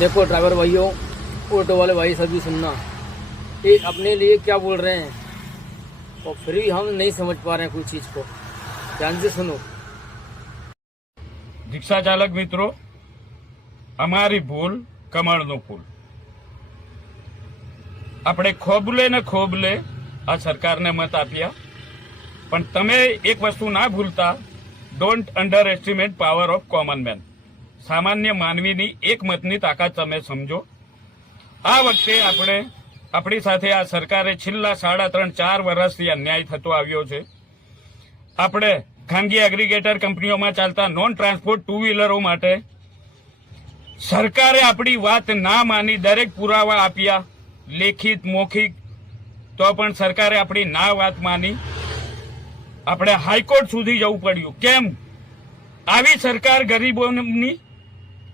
देखो ड्राइवर भाइयों, ऑटो वाले भाई सभी सुनना, ये अपने लिए क्या बोल रहे हैं और फिर भी हम नहीं समझ पा रहे हैं कोई चीज को। ध्यान से सुनो। रिक्शा चालक मित्रों, અમારી ભૂલ કમળનો ફૂલ। આપણે ખોબલે ને ખોબલે આ સરકારને મત આપ્યા, પણ તમે એક વસ્તુ ના ભૂલતા, don't under estimate power of common main. સામાન્ય માનવીની એક મતની તાકાત તમે સમજો। આ વખતે આપણી સાથે આ સરકારે છેલ્લા 3.5-4 વર્ષથી અન્યાય થતો આવ્યો છે। આપણે ખાનગી એગ્રીગેટર કંપનીઓમાં ચાલતા નોન ટ્રાન્સપોર્ટ ટુ વ્હીલરો માટે સરકારે આપણી વાત ના માની, દરેક પુરાવા આપ્યા, લેખિત મૌખિક, તો પણ સરકારે આપણી ના વાત માની। આપણે હાઈકોર્ટ સુધી જવું પડ્યું। કેમ? આવી સરકાર ગરીબોની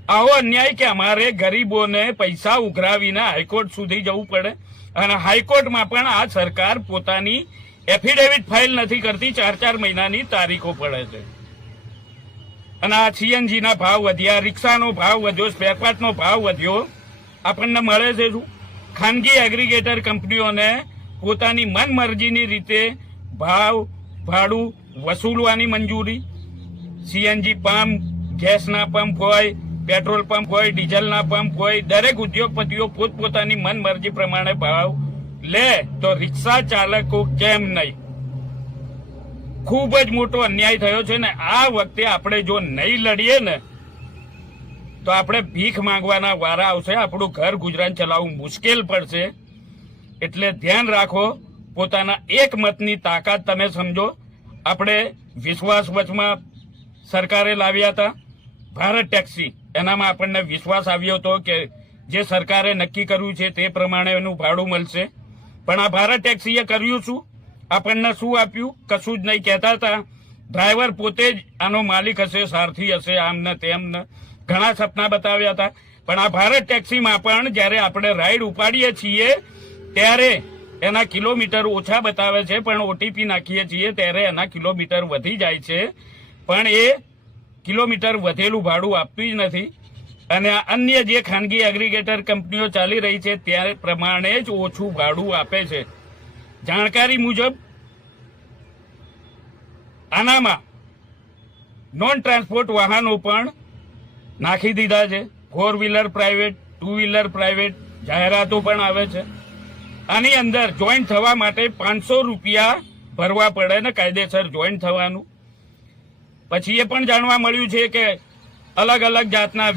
આવો અન્યાય કે અમારે ગરીબોને પૈસા ઉઘરાવીને હાઈકોર્ટ સુધી જવું પડે, અને હાઈકોર્ટમાં પણ આ સરકાર પોતાની એફિડેવિટ ફાઇલ નથી કરતી। 4-4 મહિનાની તારીખો પડે છે। અને આ સીએનજીના ભાવ વધ્યા, રિક્ષાનો ભાવ વધ્યો, સ્પેરપાર્ટનો ભાવ વધ્યો। આપણને મળે છે શું? ખાનગી એગ્રીગેટર કંપનીઓને પોતાની મનમરજીની રીતે ભાડું વસૂલવાની મંજૂરી। સીએનજી પંપ, ગેસના પંપ હોય, પેટ્રોલ પંપ હોય, ડીઝલના પંપ હોય, દરેક ઉદ્યોગપતિઓ પોતપોતાની મનમરજી પ્રમાણે ભાવ લે, તો રિક્ષા ચાલકો કેમ નહીં? ખૂબ જ મોટો અન્યાય થયો છે ને આ વખતે આપણે જો નહીં લડીએ ને તો આપણે ભીખ માંગવાના વારા આવશે। આપણું ઘર ગુજરાન ચલાવવું મુશ્કેલ પડશે। એટલે ધ્યાન રાખો, પોતાના એક મતની તાકાત તમે સમજો। આપણે વિશ્વાસ વચમાં સરકારે લાવ્યા હતા ભારત ટેક્સી, એનામાં આપણને વિશ્વાસ આવ્યો હતો કે જે સરકારે નક્કી કર્યું છે તે પ્રમાણે એનું ભાડું મળશે, પણ આ ભારત ટેક્સીએ કર્યું શું? આપણને શું આપ્યું? કશું જ નહીં। કહેતા હતા ડ્રાઈવર પોતે જ આનો માલિક હશે, સારથી હશે, આમ ને તેમ ને ઘણા સપના બતાવ્યા હતા। પણ આ ભારત ટેક્સીમાં પણ જ્યારે આપણે રાઈડ ઉપાડીએ છીએ ત્યારે એના કિલોમીટર ઓછા બતાવે છે, પણ ઓટીપી નાખીએ છીએ ત્યારે એના કિલોમીટર વધી જાય છે, પણ એ કિલોમીટર વધેલું ભાડું આપતું જ નથી। અને અન્ય જે ખાનગી એગ્રીગેટર કંપનીઓ ચાલી રહી છે તે પ્રમાણે જ ઓછું ભાડું આપે છે। જાણકારી મુજબ આનામાં નોન ટ્રાન્સપોર્ટ વાહનો પણ નાખી દીધા છે। 4 વ્હીલર પ્રાઇવેટ, 2 વ્હીલર પ્રાઇવેટ જાહેરાતો પણ આવે છે। આની અંદર જોઈન્ટ થવા માટે 500 રૂપિયા ભરવા પડે ને કાયદેસર જોઈન્ટ થવાનું। પછી એ પણ જાણવા મળ્યું છે કે અલગ અલગ જાતના